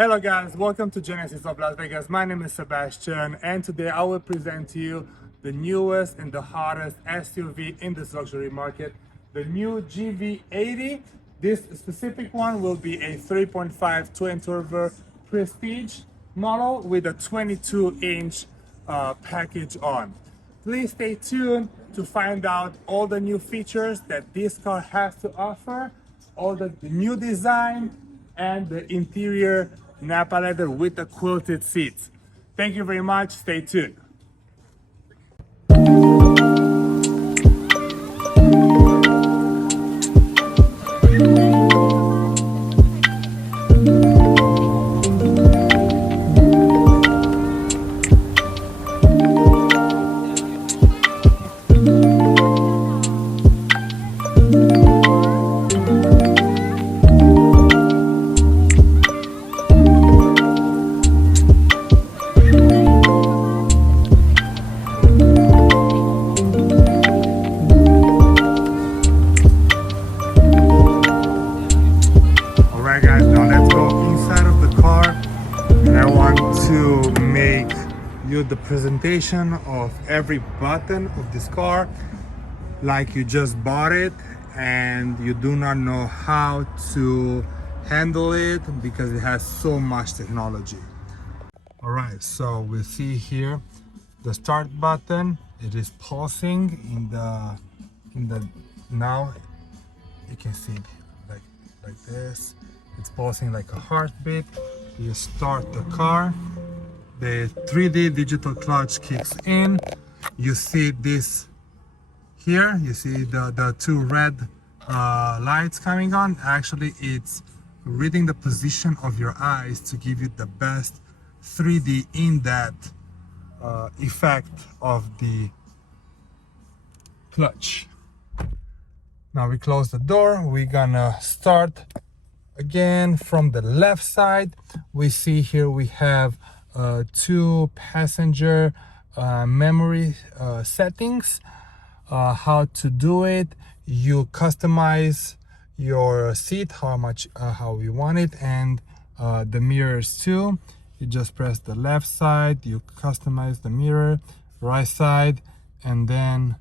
Hello guys, welcome to Genesis of Las Vegas. My name is Sebastian and today I will present to you the newest and the hottest SUV in this luxury market, the new GV80. This specific one will be a 3.5 twin turbo prestige model with a 22-inch package on. Please stay tuned to find out all the new features that this car has to offer, all the new design, and the interior Napa leather with the quilted seats. Thank you very much. Stay tuned. Alright guys, now let's go inside of the car and I want to make you the presentation of every button of this car like you just bought it and you do not know how to handle it because it has so much technology. Alright, so we see here the start button. It is pulsing in the now you can see like this. It's pulsing like a heartbeat. You start the car, the 3D digital clutch kicks in. You see this here, you see the two red lights coming on. Actually, it's reading the position of your eyes to give you the best 3D in that effect of the clutch. Now we close the door. We're gonna start again from the left side. We see here we have two passenger memory settings. How to do it: you customize your seat how you want it, and the mirrors too. You just press the left side, you customize the mirror, right side, and then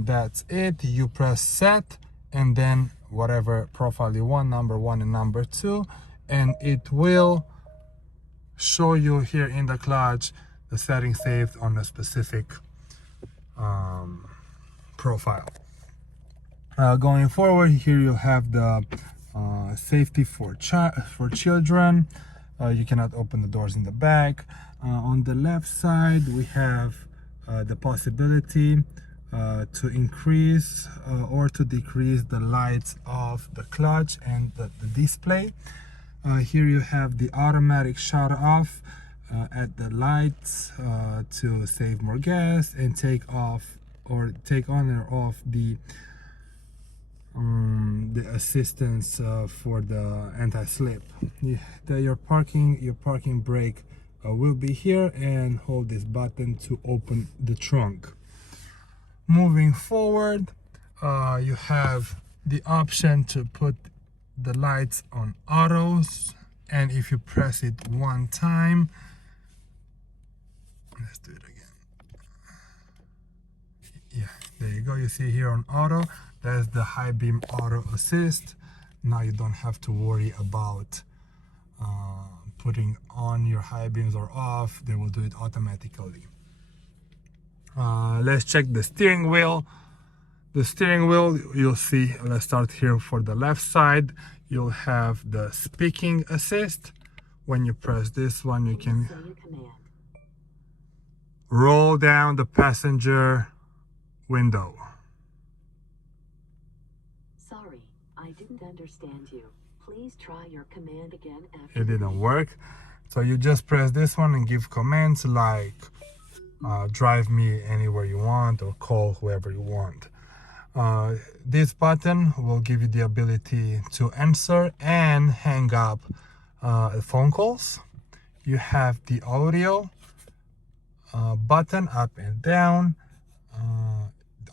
that's it. You press set and then whatever profile you want, number 1 and number 2, and it will show you here in the clutch the setting saved on a specific profile. Going forward, here you have the safety for children. You cannot open the doors in the back. On the left side we have the possibility to increase or to decrease the lights of the clutch and the display. Here you have the automatic shut off at the lights to save more gas, and take off or take on or off the assistance for the anti-slip. Your parking brake will be here, and hold this button to open the trunk. Moving forward, you have the option to put the lights on autos, and if you press it one time, let's do it again. Yeah, there you go. You see here on auto, that's the high beam auto assist. Now you don't have to worry about putting on your high beams or off. They will do it automatically. Let's check the steering wheel. The steering wheel, you'll see, let's start here for the left side. You'll have the speaking assist. When you press this one, you can roll down the passenger window. Sorry, I didn't understand you. Please try your command again after. It didn't work. So you just press this one and give commands like drive me anywhere you want or call whoever you want. This button will give you the ability to answer and hang up phone calls. You have the audio button up and down.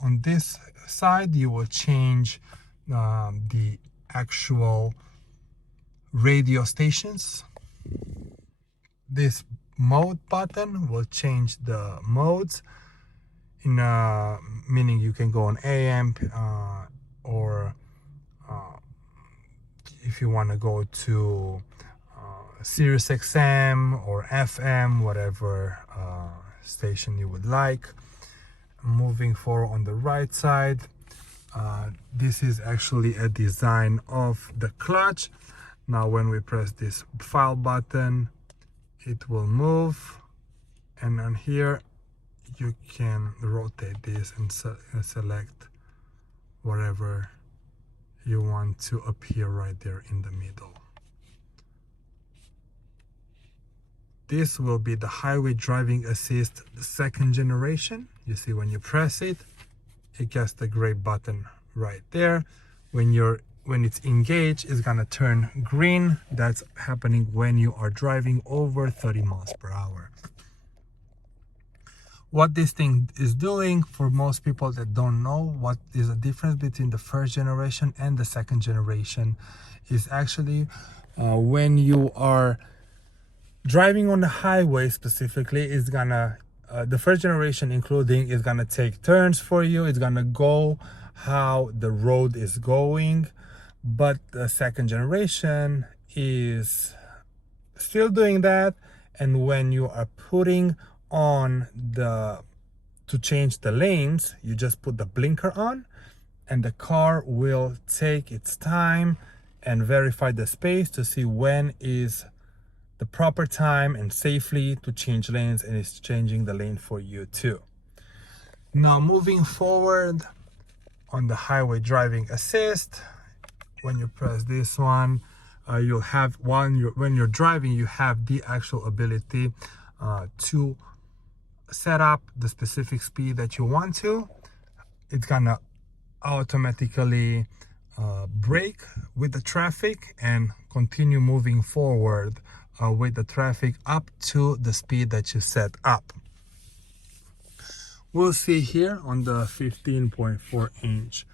On this side you will change the actual radio stations. this mode button will change the modes in meaning you can go on AM or if you want to go to Sirius XM or FM, whatever station you would like. Moving forward on the right side, this is actually a design of the clutch. Now when we press this file button, it will move, and on here you can rotate this and select whatever you want to appear right there in the middle. This will be the highway driving assist second generation. You see when you press it, it gets the gray button right there. When it's engaged, it's gonna turn green. That's happening when you are driving over 30 miles per hour. What this thing is doing, for most people that don't know what is the difference between the first generation and the second generation, is actually when you are driving on the highway specifically, it's gonna the first generation including is gonna take turns for you. It's gonna go how the road is going, but the second generation is still doing that. And when you are putting on to change the lanes, you just put the blinker on, and the car will take its time and verify the space to see when is the proper time and safely to change lanes, and it's changing the lane for you too. Now moving forward on the highway driving assist, when you press this one, you'll have when you're driving, you have the actual ability to set up the specific speed that you want to. It's gonna automatically brake with the traffic and continue moving forward with the traffic up to the speed that you set up. We'll see here on the 15.4 inch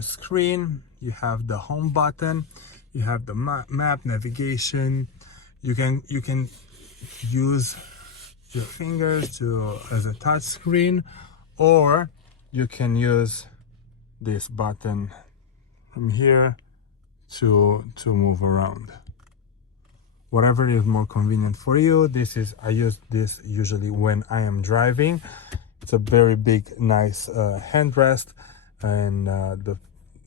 screen, you have the home button, you have the map navigation. You can use your fingers as a touch screen, or you can use this button from here to move around. Whatever is more convenient for you. I use this usually when I am driving. It's a very big, nice handrest, and the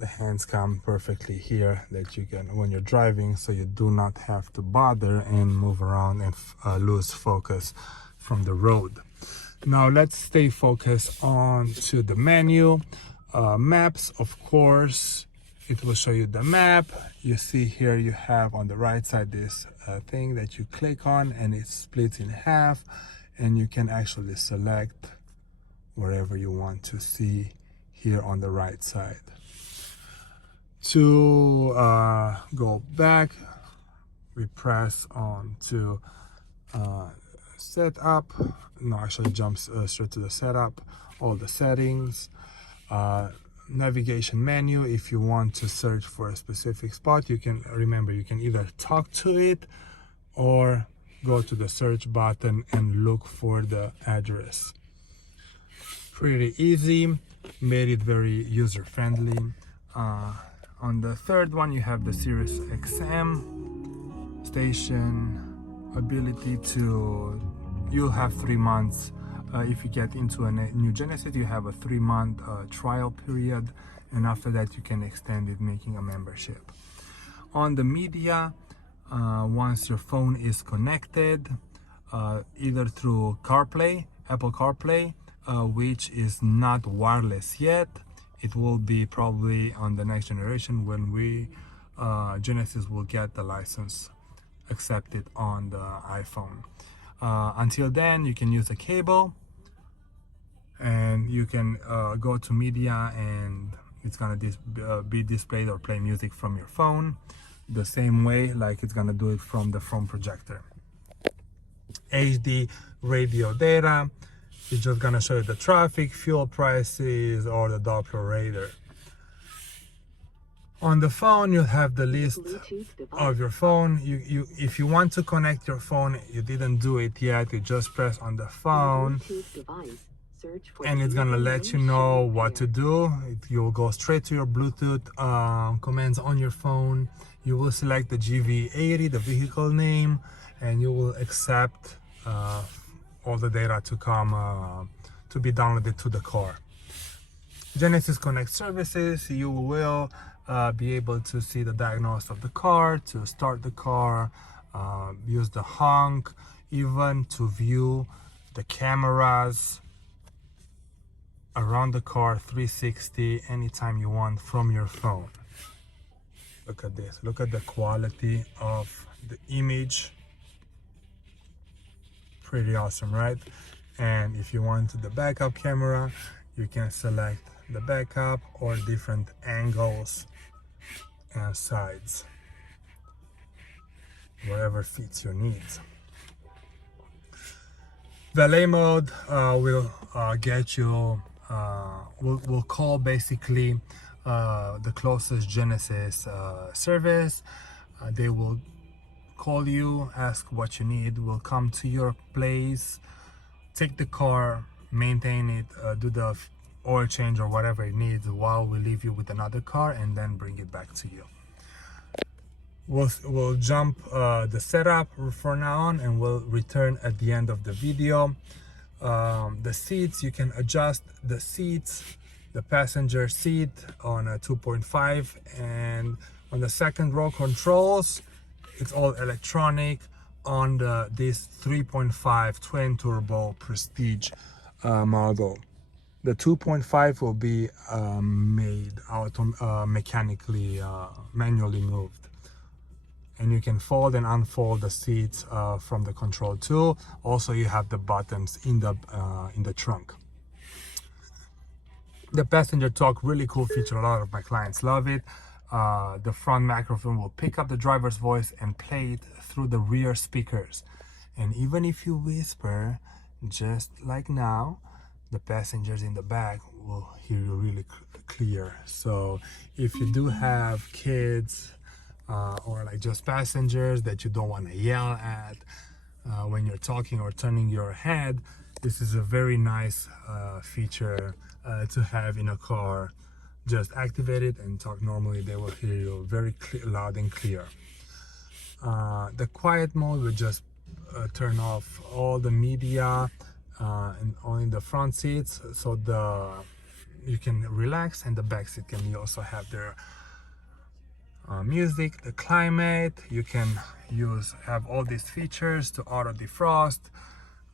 hands come perfectly here that you can when you're driving, so you do not have to bother and move around and lose focus from the road. Now let's stay focused on to the menu. Maps, of course, it will show you the map. You see here you have on the right side this thing that you click on, and it splits in half, and you can actually select wherever you want to see here on the right side. To go back, we press on to setup. No, actually jumps straight to the setup, all the settings, navigation menu. If you want to search for a specific spot, you can either talk to it or go to the search button and look for the address. Pretty easy, made it very user friendly. On the third one, you have the Sirius XM station ability to, you'll have 3 months. If you get into a new Genesis, you have a 3-month trial period, and after that you can extend it, making a membership. On the media, once your phone is connected, either through CarPlay, Apple CarPlay, which is not wireless yet. It will be probably on the next generation when Genesis will get the license accepted on the iPhone. Until then, you can use a cable, and you can go to media, and it's gonna be displayed or play music from your phone the same way like it's gonna do it from the phone projector. HD radio data, it's just gonna show you the traffic, fuel prices, or the Doppler radar. On the phone, you'll have the list Bluetooth device. of your phone. If you want to connect your phone, you didn't do it yet, you just press on the phone Bluetooth device. Search for and it's gonna let you know what to do. You'll go straight to your Bluetooth commands on your phone. You will select the GV80, the vehicle name, and you will accept all the data to come to be downloaded to the car. Genesis Connect services, you will be able to see the diagnosis of the car, to start the car, use the honk, even to view the cameras around the car 360 anytime you want from your phone. Look at this, look at the quality of the image. Pretty awesome, right? And if you want the backup camera, you can select the backup or different angles and sides, whatever fits your needs. Valet mode will get you, will call basically the closest Genesis service. They will call you, ask what you need, will come to your place, take the car, maintain it, do the oil change or whatever it needs while we leave you with another car, and then bring it back to you. We'll jump the setup for now on, and we'll return at the end of the video. The seats, you can adjust the seats, the passenger seat on a 2.5, and on the second row controls, it's all electronic on this 3.5 twin turbo Prestige model. The 2.5 will be made mechanically, manually moved. And you can fold and unfold the seats from the control tool. Also, you have the buttons in the trunk. The passenger talk, really cool feature. A lot of my clients love it. The front microphone will pick up the driver's voice and play it through the rear speakers. And even if you whisper, just like now, the passengers in the back will hear you really clear. So if you do have kids or like just passengers that you don't want to yell at when you're talking or turning your head, this is a very nice feature to have in a car. Just activate it and talk normally, they will hear you very loud and clear. The quiet mode will just turn off all the media and only the front seats, so you can relax, and the back seat can also have their music. The climate, you can have all these features to auto defrost,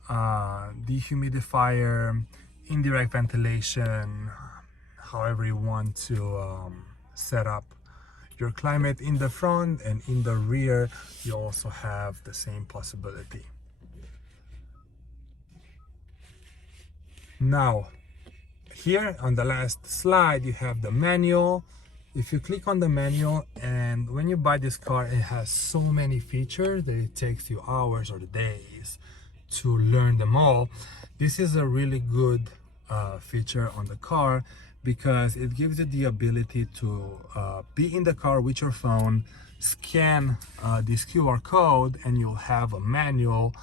dehumidifier, indirect ventilation, however you want to set up your climate in the front, and in the rear you also have the same possibility. Now here on the last slide you have the manual. If you click on the manual, and when you buy this car, it has so many features that it takes you hours or days to learn them all. This is a really good feature on the car, because it gives you the ability to be in the car with your phone, scan this QR code, and you'll have a manual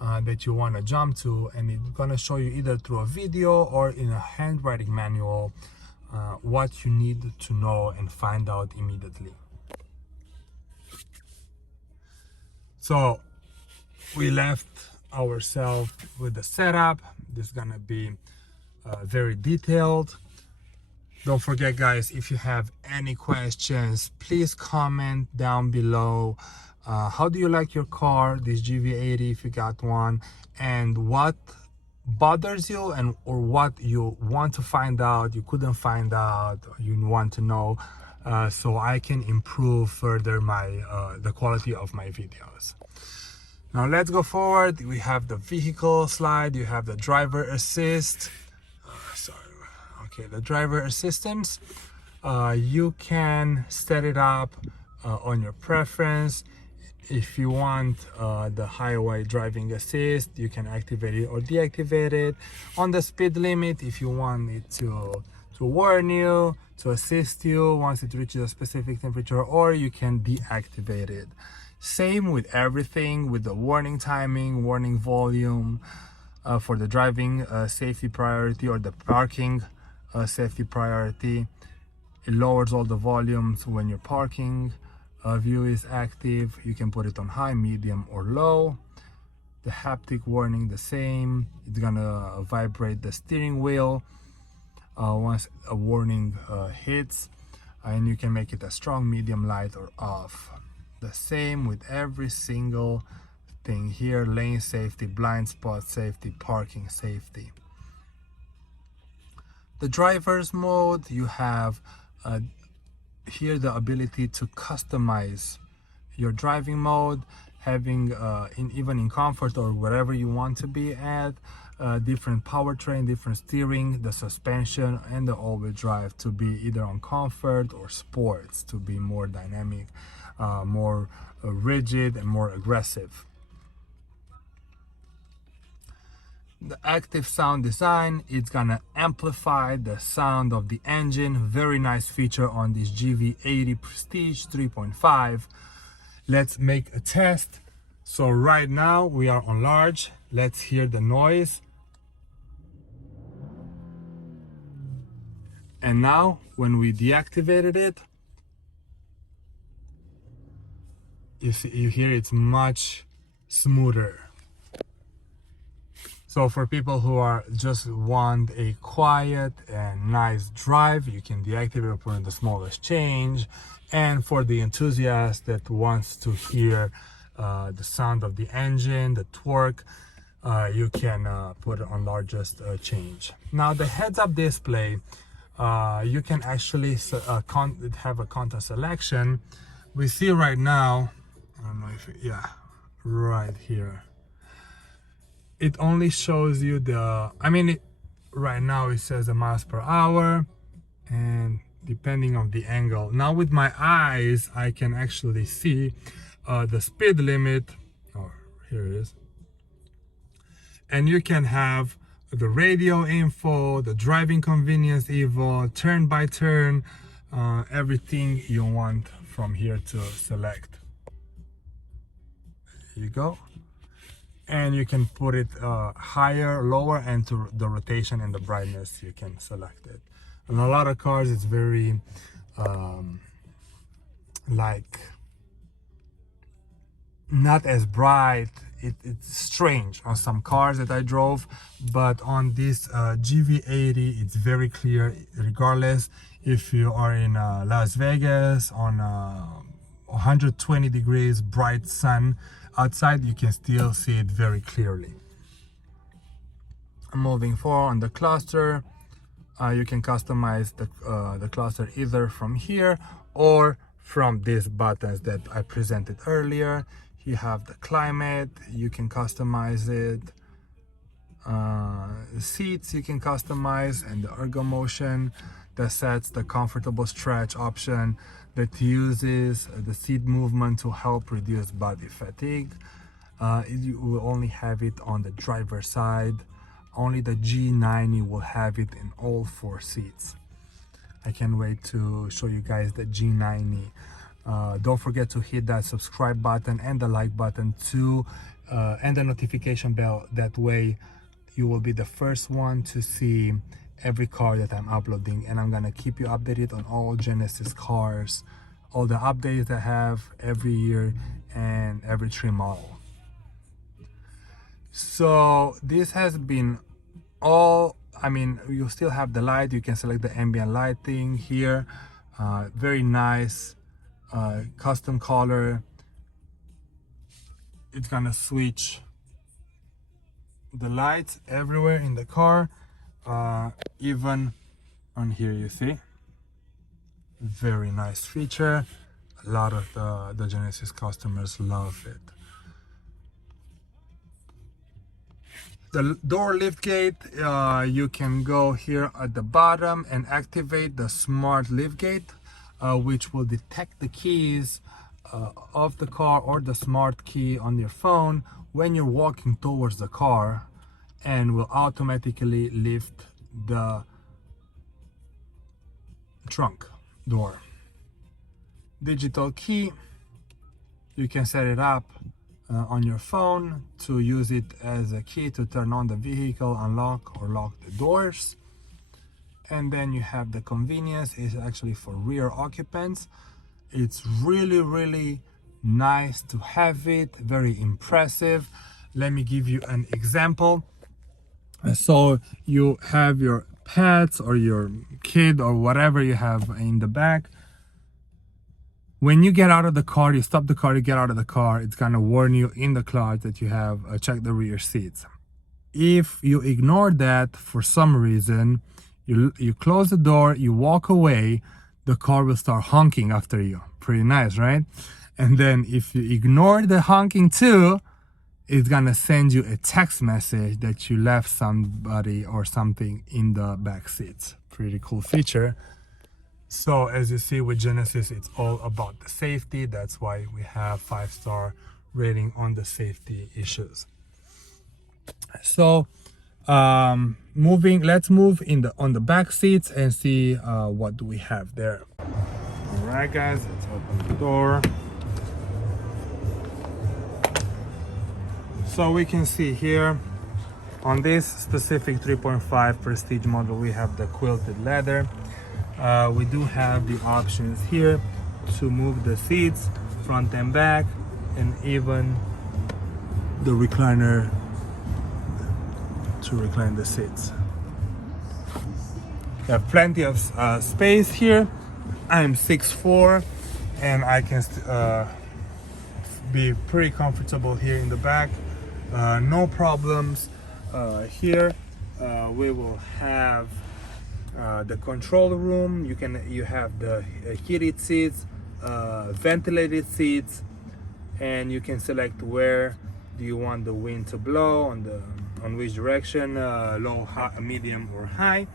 that you want to jump to, and it's going to show you either through a video or in a handwriting manual what you need to know and find out immediately. So we left ourselves with the setup. This is going to be very detailed. Don't forget, guys, if you have any questions, please comment down below. How do you like your car, this GV80, if you got one, and what bothers you, and or what you want to find out, you couldn't find out, or you want to know, so I can improve further the quality of my videos. Now let's go forward. We have the vehicle slide, you have the driver assist. The driver assistance, you can set it up on your preference. If you want the highway driving assist, you can activate it or deactivate it. On the speed limit, if you want it to to warn you, to assist you once it reaches a specific temperature, or you can deactivate it. Same with everything, with the warning timing, warning volume, for the driving safety priority or the parking safety priority. It lowers all the volumes when you're parking. View is active. You can put it on high, medium, or low. The haptic warning the same. It's gonna vibrate the steering wheel once a warning hits, and you can make it a strong, medium, light, or off. The same with every single thing here: lane safety, blind spot safety, parking safety. The driver's mode, you have here the ability to customize your driving mode, having even in comfort or wherever you want to be at, different powertrain, different steering, the suspension, and the all-wheel drive to be either on comfort or sports, to be more dynamic, more rigid, and more aggressive. The active sound design, it's gonna amplify the sound of the engine. Very nice feature on this GV80 Prestige 3.5. Let's make a test. So right now we are on large. Let's hear the noise. And now when we deactivated it, you hear it's much smoother. So for people who are just want a quiet and nice drive, you can deactivate or put in the smallest change. And for the enthusiast that wants to hear the sound of the engine, the torque, you can put it on largest change. Now the heads-up display, you can actually have a content selection. We see right now, I don't know if right here. It only shows you the, right now it says the miles per hour, and depending on the angle. Now with my eyes, I can actually see the speed limit. Oh, here it is. And you can have the radio info, the driving convenience info, turn by turn, everything you want from here to select. Here you go. And you can put it higher, lower, and to the rotation and the brightness, you can select it. On a lot of cars, it's very like not as bright. It's strange on some cars that I drove, but on this GV80, it's very clear regardless if you are in Las Vegas on 120 degrees bright sun outside, you can still see it very clearly. Moving forward on the cluster, you can customize the cluster either from here or from these buttons that I presented earlier. You have the climate, you can customize it. Seats you can customize, and the ergo motion that sets the comfortable stretch option that uses the seat movement to help reduce body fatigue. You will only have it on the driver's side. Only the G90 will have it in all 4 seats. I can't wait to show you guys the G90. Don't forget to hit that subscribe button and the like button too, and the notification bell. That way you will be the first one to see every car that I'm uploading, and I'm gonna keep you updated on all Genesis cars, all the updates I have every year and every trim model. So this has been all, you still have the light. You can select the ambient lighting here. Very nice custom color. It's gonna switch the lights everywhere in the car, even on here, you see. Very nice feature. A lot of the Genesis customers love it. The door lift gate, you can go here at the bottom and activate the smart lift gate, which will detect the keys of the car or the smart key on your phone when you're walking towards the car, and will automatically lift the trunk door. Digital key, you can set it up on your phone to use it as a key to turn on the vehicle, unlock or lock the doors. And then you have the convenience, is actually for rear occupants. It's really nice to have it, very impressive. Let me give you an example. So you have your pets or your kid or whatever you have in the back. When you get out of the car, you stop the car, you get out of the car, it's gonna warn you in the cloud that you have checked the rear seats. If you ignore that for some reason, you close the door, you walk away, the car will start honking after you. Pretty nice, right? And then if you ignore the honking too, it's gonna send you a text message that you left somebody or something in the back seats. Pretty cool feature. So as you see with Genesis, it's all about the safety. That's why we have 5-star rating on the safety issues. So let's move on the back seats and see what do we have there. All right guys, let's open the door. So we can see here on this specific 3.5 Prestige model, we have the quilted leather. We do have the options here to move the seats front and back, and even the recliner to recline the seats. We have plenty of space here. I am 6'4" and I can be pretty comfortable here in the back. No problems here. We will have the control room. You have the heated seats, ventilated seats, and you can select where do you want the wind to blow, on which direction, low, high, medium, or high.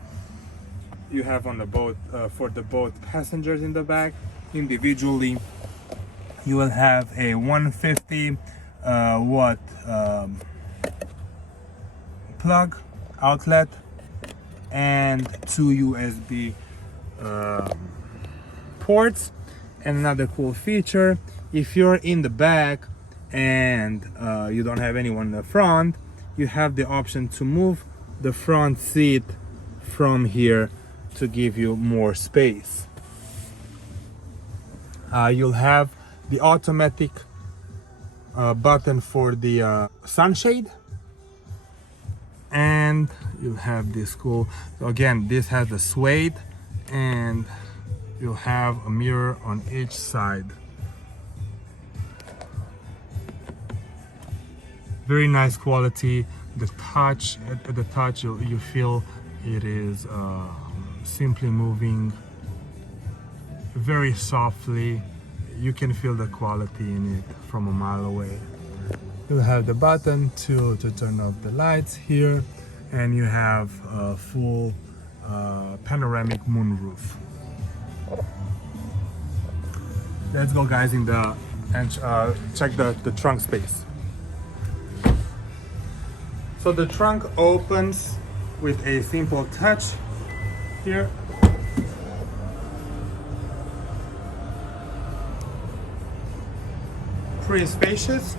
You have on the boat for the both passengers in the back. Individually, you will have a 150 watt plug outlet and 2 USB ports. And another cool feature, if you're in the back and you don't have anyone in the front, you have the option to move the front seat from here to give you more space. You'll have the automatic button for the sunshade, and you'll have this cool, so again, this has the suede, and you'll have a mirror on each side. Very nice quality. The touch, at the touch, you feel it is simply moving very softly. You can feel the quality in it from a mile away. You'll have the button to turn off the lights here, and you have a full panoramic moonroof. Let's go guys in the and check the trunk space. So the trunk opens with a simple touch here. Pretty spacious.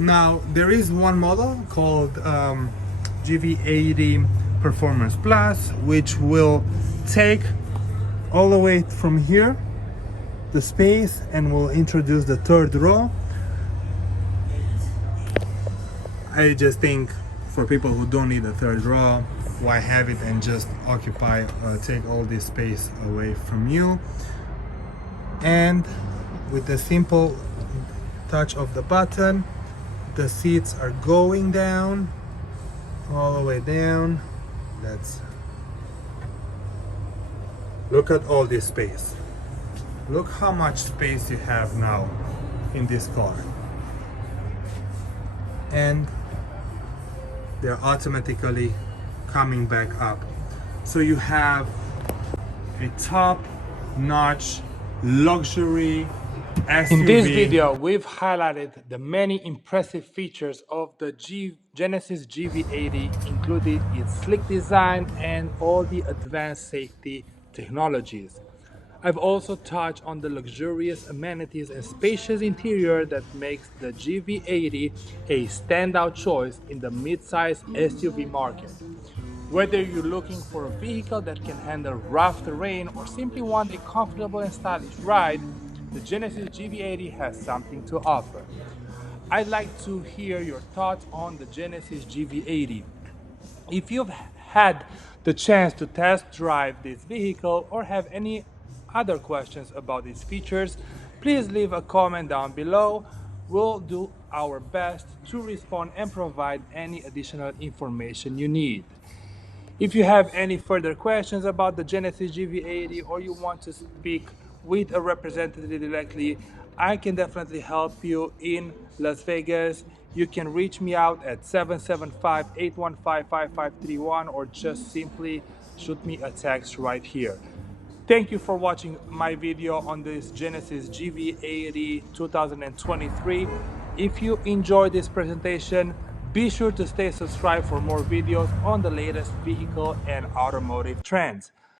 Now there is one model called GV80 Performance Plus, which will take all the way from here the space and will introduce the third row. I just think for people who don't need a third row, why have it and just occupy, take all this space away from you. And with the simple touch of the button, the seats are going down, all the way down. Look at all this space. Look how much space you have now in this car. And they're automatically coming back up. So you have a top-notch luxury SUV. In this video, we've highlighted the many impressive features of the Genesis GV80, including its sleek design and all the advanced safety technologies. I've also touched on the luxurious amenities and spacious interior that makes the GV80 a standout choice in the mid-size SUV market. Whether you're looking for a vehicle that can handle rough terrain or simply want a comfortable and stylish ride, the Genesis GV80 has something to offer. I'd like to hear your thoughts on the Genesis GV80. If you've had the chance to test drive this vehicle or have any other questions about its features, please leave a comment down below. We'll do our best to respond and provide any additional information you need. If you have any further questions about the Genesis GV80 or you want to speak with a representative directly, I can definitely help you in Las Vegas. You can reach me out at 775-815-5531 or just simply shoot me a text right here. Thank you for watching my video on this Genesis GV80 2023. If you enjoyed this presentation, be sure to stay subscribed for more videos on the latest vehicle and automotive trends.